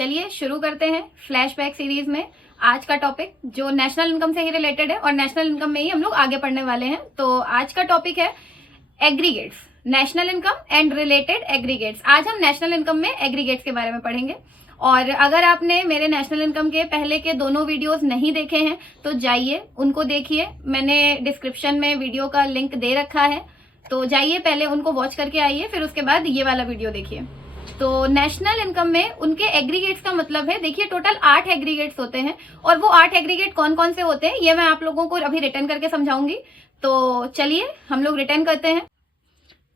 चलिए शुरू करते हैं फ्लैशबैक सीरीज में। आज का टॉपिक जो नेशनल इनकम से ही रिलेटेड है और नेशनल इनकम में ही हम लोग आगे पढ़ने वाले हैं। तो आज का टॉपिक है aggregates, national income and related aggregates. आज हम नेशनल इनकम में एग्रीगेट्स के बारे में पढ़ेंगे। और अगर आपने मेरे नेशनल इनकम के पहले के दोनों वीडियोस नहीं देखे हैं तो जाइए उनको देखिए। मैंने डिस्क्रिप्शन में वीडियो का लिंक दे रखा है, तो जाइए पहले उनको वॉच करके आइए, फिर उसके बाद ये वाला वीडियो देखिए। तो नेशनल इनकम में उनके एग्रीगेट्स का मतलब है, देखिए टोटल 8 एग्रीगेट्स होते हैं और वो 8 एग्रीगेट कौन कौन से होते हैं ये मैं आप लोगों को अभी रिटर्न करके समझाऊंगी। तो चलिए हम लोग रिटर्न करते हैं।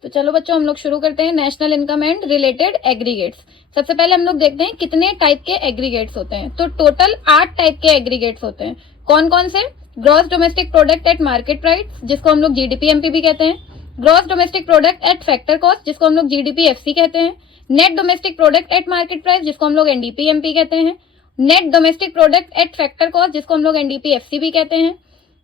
तो चलो बच्चों हम लोग शुरू करते हैं national income and related aggregates. सबसे पहले हम लोग देखते हैं कितने टाइप के एग्रीगेट्स होते हैं। तो टोटल 8 टाइप के एग्रीगेट्स होते हैं। कौन कौन से? Gross domestic product at market price, जिसको हम लोग जीडीपी-एमपी भी कहते हैं। Gross domestic product at factor cost, जिसको हम लोग जीडीपी-एफसी कहते हैं। Net domestic product at market price, जिसको हम लोग एनडीपी-एमपी कहते हैं। Net domestic product at factor cost, जिसको हम लोग एनडीपी-एफसी भी कहते हैं।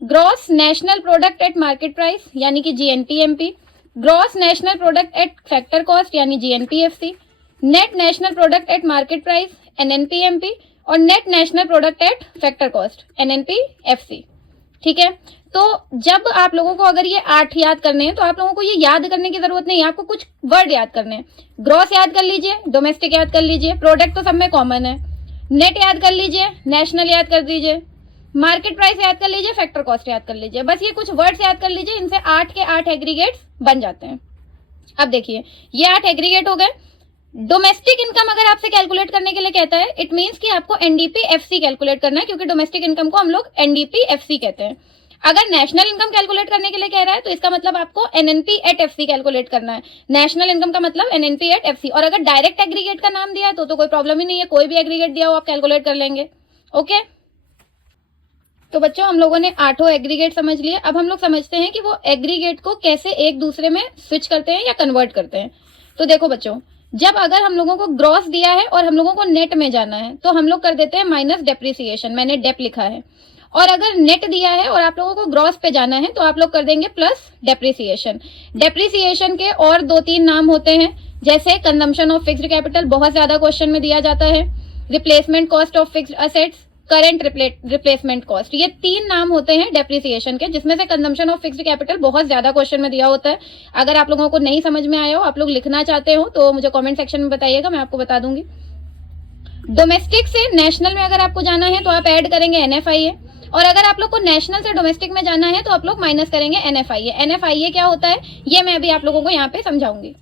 Gross national product at market price यानी कि GNP-MP. Gross national product at factor cost यानी GNP-FC. Net national product at market price NNP MP और net national product at factor cost NNP FC. ठीक है, तो जब आप लोगों को अगर ये 8 याद करने हैं तो आप लोगों को ये याद करने की जरूरत नहीं है, आपको कुछ वर्ड याद करने हैं। ग्रॉस याद कर लीजिए, डोमेस्टिक याद कर लीजिए, प्रोडक्ट तो सब में कॉमन है। नेट याद कर लीजिए, नेशनल याद कर दीजिए, मार्केट प्राइस याद कर लीजिए, फैक्टर कॉस्ट याद कर लीजिए। बस ये कुछ वर्ड्स याद कर लीजिए, इनसे 8 के 8 एग्रीगेट्स बन जाते हैं। अब देखिए ये 8 एग्रीगेट हो गए। डोमेस्टिक इनकम अगर आपसे कैलकुलेट करने के लिए कहता है, इट मींस कि आपको एनडीपी-एफसी कैलकुलेट करना है, क्योंकि डोमेस्टिक इनकम को हम लोग एनडीपी-एफसी कहते हैं। अगर नेशनल इनकम कैलकुलेट करने के लिए कह रहा है तो इसका मतलब आपको एनएनपी एट एफसी कैलकुलेट करना है। नेशनल इनकम का मतलब एनएनपी एट एफसी। और अगर डायरेक्ट एग्रीगेट का नाम दिया है तो कोई प्रॉब्लम ही नहीं है, कोई भी एग्रीगेट दिया हो आप कैलकुलेट कर लेंगे। ओके, तो बच्चों हम लोगों ने 8 एग्रीगेट समझ लिए। अब हम लोग समझते हैं कि वो एग्रीगेट को कैसे एक दूसरे में स्विच करते हैं या कन्वर्ट करते हैं। तो देखो बच्चों, जब अगर हम लोगों को ग्रॉस दिया है और हम लोगों को नेट में जाना है तो हम लोग कर देते हैं माइनस डेप्रिसिएशन, मैंने डेप लिखा है। और अगर नेट दिया है और आप लोगों को ग्रॉस पे जाना है तो आप लोग कर देंगे प्लस डेप्रिसिएशन। डेप्रिसिएशन के और 2-3 नाम होते हैं, जैसे कंजम्पशन ऑफ फिक्स्ड कैपिटल, बहुत ज्यादा क्वेश्चन में दिया जाता है। Replacement cost of fixed assets, current replacement cost, ये 3 नाम होते हैं डेप्रिसिएशन के, जिसमें से कंजम्पशन ऑफ फिक्स्ड कैपिटल बहुत ज्यादा क्वेश्चन में दिया होता है। अगर आप लोगों को नहीं समझ में आया हो, आप लोग लिखना चाहते हो तो मुझे कमेंट सेक्शन में बताइएगा, मैं आपको बता दूंगी। डोमेस्टिक से नेशनल में अगर आपको जाना है तो आप ऐड करेंगे एनएफआईए, और अगर आप लोग को नेशनल से डोमेस्टिक में जाना है तो आप लोग माइनस करेंगे एनएफआईए। एनएफआईए क्या होता है ये मैं अभी आप लोगों को यहाँ पे समझाऊंगी।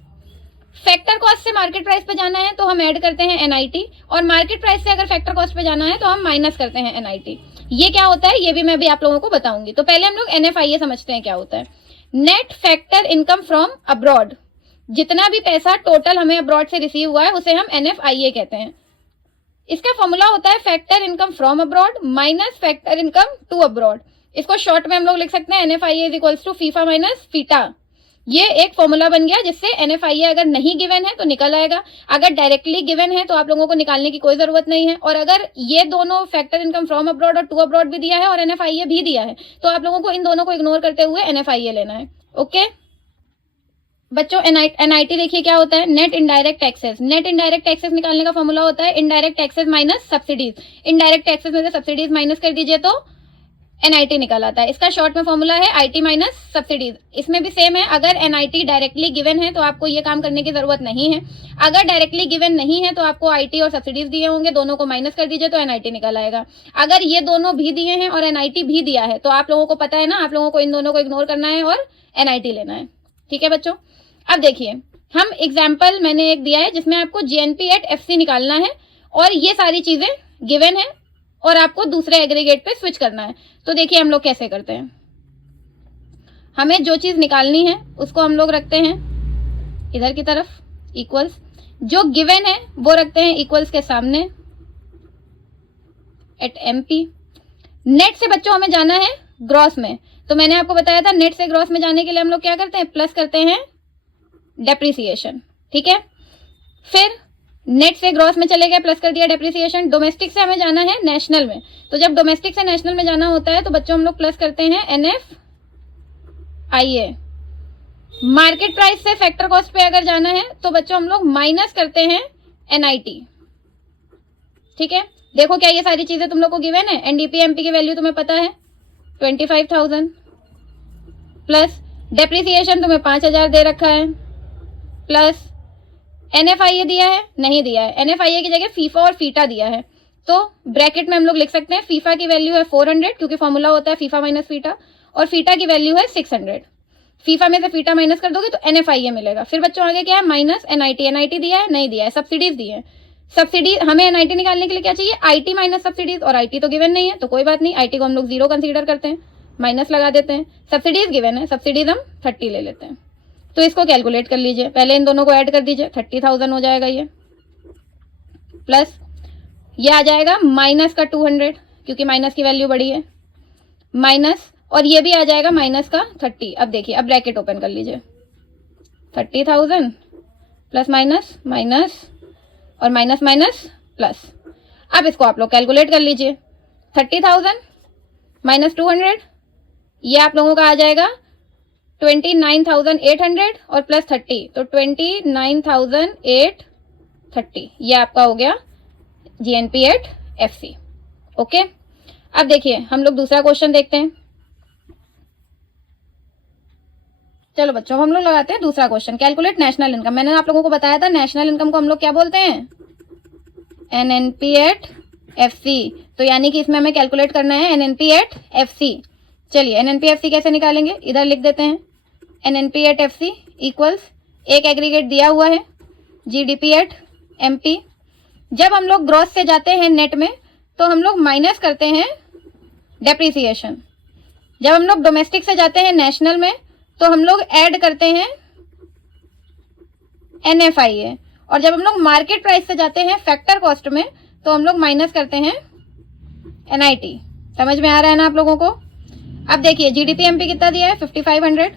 फैक्टर कॉस्ट से मार्केट प्राइस पे जाना है तो हम ऐड करते हैं एनआईटी, और मार्केट प्राइस से अगर फैक्टर कॉस्ट पे जाना है तो हम माइनस करते हैं एनआईटी। ये क्या होता है ये भी मैं अभी आप लोगों को बताऊंगी। तो पहले हम लोग एनएफआईए समझते हैं क्या होता है। Net factor income from abroad, जितना भी पैसा टोटल हमें अब्रॉड से रिसीव हुआ है उसे हम एनएफआईए कहते हैं। इसका फॉर्मूला होता है factor income from abroad minus factor income to abroad. इसको शॉर्ट में हम लोग लिख सकते हैं NFIA is equals to FIFA minus FITA. ये एक फॉर्मूला बन गया जिससे एनएफआईए अगर नहीं गिवन है तो निकल आएगा, अगर डायरेक्टली गिवन है तो आप लोगों को निकालने की कोई जरूरत नहीं है। और अगर ये दोनों फैक्टर इनकम फ्रॉम अब्रॉड और टू अब्रॉड भी दिया है और एनएफआईए भी दिया है तो आप लोगों को इन दोनों को इग्नोर करते हुए एनएफआईए लेना है। ओके बच्चों, एनआईटी देखिए क्या होता है, net indirect taxes. Net indirect taxes निकालने का फॉर्मूला होता है indirect taxes minus subsidies. Indirect taxes में से सब्सिडीज माइनस कर दीजिए तो एनआईटी निकल आता है। इसका शॉर्ट में फॉर्मूला है आईटी माइनस सब्सिडीज। इसमें भी सेम है, अगर एनआईटी डायरेक्टली गिवन है तो आपको ये काम करने की जरूरत नहीं है। अगर डायरेक्टली गिवन नहीं है तो आपको आईटी और सब्सिडीज दिए होंगे, दोनों को माइनस कर दीजिए तो एनआईटी निकल आएगा। अगर ये दोनों भी दिए हैं और एनआईटी भी दिया है तो आप लोगों को पता है ना, आप लोगों को इन दोनों को इग्नोर करना है और एनआईटी लेना है। ठीक है बच्चों, अब देखिए हम एग्जाम्पल मैंने एक दिया है जिसमें आपको जीएनपी एट एफसी निकालना है और ये सारी चीजें गिवन है और आपको दूसरे एग्रीगेट पे स्विच करना है। तो देखिए हम लोग कैसे करते हैं। हमें जो चीज निकालनी है उसको हम लोग रखते हैं इधर की तरफ इक्वल्स, जो गिवन है वो रखते हैं इक्वल्स के सामने एट एमपी। नेट से बच्चों हमें जाना है ग्रॉस में, तो मैंने आपको बताया था नेट से ग्रॉस में जाने के लिए हम लोग क्या करते हैं, प्लस करते हैं डेप्रिसिएशन। ठीक है, फिर नेट से ग्रॉस में चले गए, प्लस कर दिया डेप्रिसिएशन। डोमेस्टिक से हमें जाना है नेशनल में, तो जब डोमेस्टिक से नेशनल में जाना होता है तो बच्चों हम लोग प्लस करते हैं एनएफआईए। मार्केट प्राइस से फैक्टर कॉस्ट पे अगर जाना है तो बच्चों हम लोग माइनस करते हैं एनआईटी। ठीक है, देखो क्या ये सारी चीजें तुम लोग को गिवन है। एनडीपीएमपी की वैल्यू तुम्हें पता है 25,000 प्लस डेप्रिसिएशन तुम्हें 5,000 दे रखा है, प्लस एनएफआईए दिया है, नहीं दिया है, एनएफआईए की जगह फीफा और फीटा दिया है। तो ब्रैकेट में हम लोग लिख सकते हैं फीफा की वैल्यू है 400 क्योंकि फॉर्मूला होता है फीफा माइनस फीटा, और फीटा की वैल्यू है 600। फीफा में से फीटा माइनस कर दोगे तो एनएफआईए मिलेगा। फिर बच्चों आगे क्या है, माइनस एनआईटी। एनआईटी दिया है, नहीं दिया है, सब्सिडीज दी है। सब्सिडी हमें एनआईटी निकालने के लिए क्या चाहिए, आईटी माइनस सब्सिडीज, और आईटी तो गिवन नहीं है तो कोई बात नहीं, आईटी को हम लोग 0 कंसीडर करते हैं, माइनस लगा देते हैं। सब्सिडीज गिवन है, सब्सिडीज हम 30 ले लेते हैं। तो इसको कैलकुलेट कर लीजिए, पहले इन दोनों को ऐड कर दीजिए, 30,000 हो जाएगा ये, प्लस ये आ जाएगा माइनस का 200 क्योंकि माइनस की वैल्यू बड़ी है, माइनस, और ये भी आ जाएगा माइनस का 30। अब देखिए, अब ब्रैकेट ओपन कर लीजिए, 30,000 प्लस माइनस माइनस और माइनस माइनस प्लस। अब इसको आप लोग कैलकुलेट कर लीजिए, 30,000 माइनस 200, ये आप लोगों का आ जाएगा 29,800 और प्लस 30 तो 29,830। ये आपका हो गया जीएनपी एट एफसी। ओके, अब देखिए हम लोग दूसरा क्वेश्चन देखते हैं। चलो बच्चों, हम लोग लगाते हैं दूसरा क्वेश्चन, कैलकुलेट नेशनल इनकम। मैंने आप लोगों को बताया था नेशनल इनकम को हम लोग क्या बोलते हैं, एनएनपी एट एफसी। तो यानी कि इसमें हमें कैलकुलेट करना है एनएनपी एट एफसी। चलिए एनएनपी एफसी कैसे निकालेंगे, इधर लिख देते हैं एनएनपी एट एफसी इक्वल्स, एक एग्रीगेट दिया हुआ है जीडीपी एट एमपी। जब हम लोग ग्रॉस से जाते हैं नेट में तो हम लोग माइनस करते हैं डेप्रिसिएशन। जब हम लोग डोमेस्टिक से जाते हैं नेशनल में तो हम लोग ऐड करते हैं एनएफआईए, और जब हम लोग मार्केट प्राइस से जाते हैं फैक्टर कॉस्ट में तो हम लोग माइनस करते हैं एनआईटी। समझ में आ रहा है ना आप लोगों को। अब देखिए जीडीपी एमपी कितना दिया है 5500,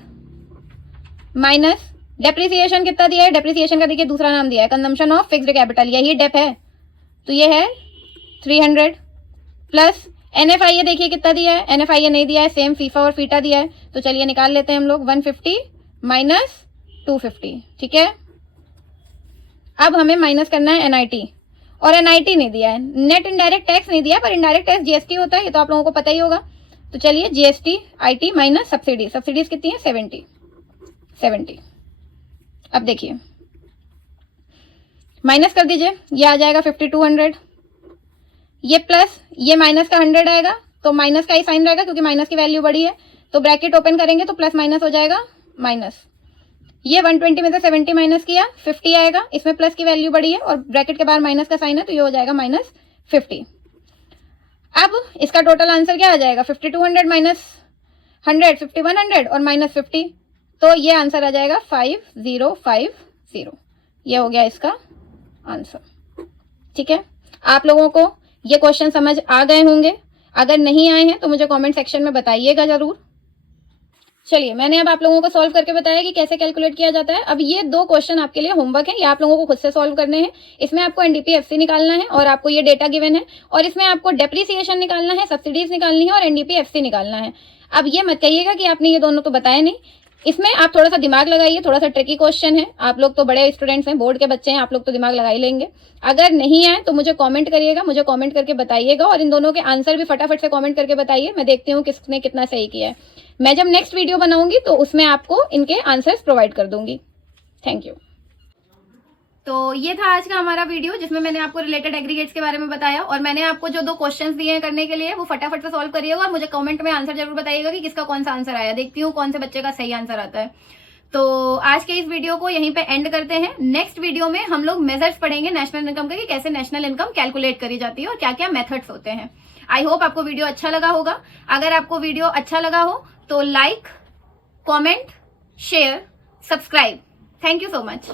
माइनस डेप्रिसिएशन कितना दिया है, डेप्रिसिएशन का देखिए दूसरा नाम दिया है कंजम्पशन ऑफ फिक्स्ड कैपिटल, यही डेप है तो ये है 300, प्लस एनएफआईए देखिए कितना दिया है, एनएफआईए नहीं दिया है, सेम फीफा और फीटा दिया है। तो चलिए निकाल लेते हैं हम लोग 150 माइनस 250। ठीक है, अब हमें माइनस करना है एनआईटी, और एनआईटी नहीं दिया है, नेट इनडायरेक्ट टैक्स नहीं दिया, पर इनडायरेक्ट टैक्स जीएसटी होता है, ये तो आप लोगों को पता ही होगा। तो चलिए GST IT minus subsidy, subsidies कितनी है 70। अब देखिए माइनस कर दीजिए, ये आ जाएगा 5200, ये प्लस ये माइनस का 100 आएगा, तो माइनस का ही साइन रहेगा क्योंकि माइनस की वैल्यू बड़ी है। तो ब्रैकेट ओपन करेंगे तो प्लस माइनस हो जाएगा माइनस, ये 120 में से 70 माइनस किया 50 आएगा, इसमें प्लस की वैल्यू बड़ी है और ब्रैकेट के बाहर माइनस का साइन है तो ये हो जाएगा माइनस 50। अब इसका टोटल आंसर क्या आ जाएगा, 5200 माइनस 100 5100 और माइनस 50, तो ये आंसर आ जाएगा 5050। ये हो गया इसका आंसर। ठीक है, आप लोगों को ये क्वेश्चन समझ आ गए होंगे, अगर नहीं आए हैं तो मुझे कमेंट सेक्शन में बताइएगा जरूर। चलिए मैंने अब आप लोगों को सॉल्व करके बताया कि कैसे कैलकुलेट किया जाता है। अब ये 2 क्वेश्चन आपके लिए होमवर्क है, ये आप लोगों को खुद से सॉल्व करने हैं। इसमें आपको एनडीपीएफसी निकालना है और आपको ये डेटा गिवन है, और इसमें आपको डेप्रिसिएशन निकालना है, सब्सिडीज निकालनी है और एनडीपीएफसी निकालना है। अब ये मत कहिएगा कि आपने ये दोनों तो बताए नहीं, इसमें आप थोड़ा सा दिमाग लगाइए, थोड़ा सा ट्रिकी क्वेश्चन है। आप लोग तो बड़े स्टूडेंट्स हैं, बोर्ड के बच्चे हैं, आप लोग तो दिमाग लगा ही लेंगे। अगर नहीं आए तो मुझे कमेंट करिएगा, मुझे कमेंट करके बताइएगा, और इन दोनों के आंसर भी फटाफट से कमेंट करके बताइए। मैं देखती हूँ किसने कितना सही किया है। मैं जब नेक्स्ट वीडियो बनाऊंगी तो उसमें आपको इनके आंसर्स प्रोवाइड कर दूंगी। Thank you. तो ये था आज का हमारा वीडियो जिसमें मैंने आपको रिलेटेड एग्रीगेट्स के बारे में बताया, और मैंने आपको जो 2 क्वेश्चंस दिए हैं करने के लिए वो फटाफट से सॉल्व करिएगा और मुझे कमेंट में आंसर जरूर बताइएगा कि किसका कौन सा आंसर आया। देखती हूँ कौन से बच्चे का सही आंसर आता है। तो आज के इस वीडियो को यहीं पे एंड करते हैं। नेक्स्ट वीडियो में हम लोग मेजर्स पढ़ेंगे नेशनल इनकम के, कि कैसे नेशनल इनकम कैलकुलेट करी जाती है और क्या क्या मेथड्स होते हैं। आई होप आपको वीडियो अच्छा लगा होगा। अगर आपको वीडियो अच्छा लगा हो तो like, comment, share, subscribe. Thank you so much.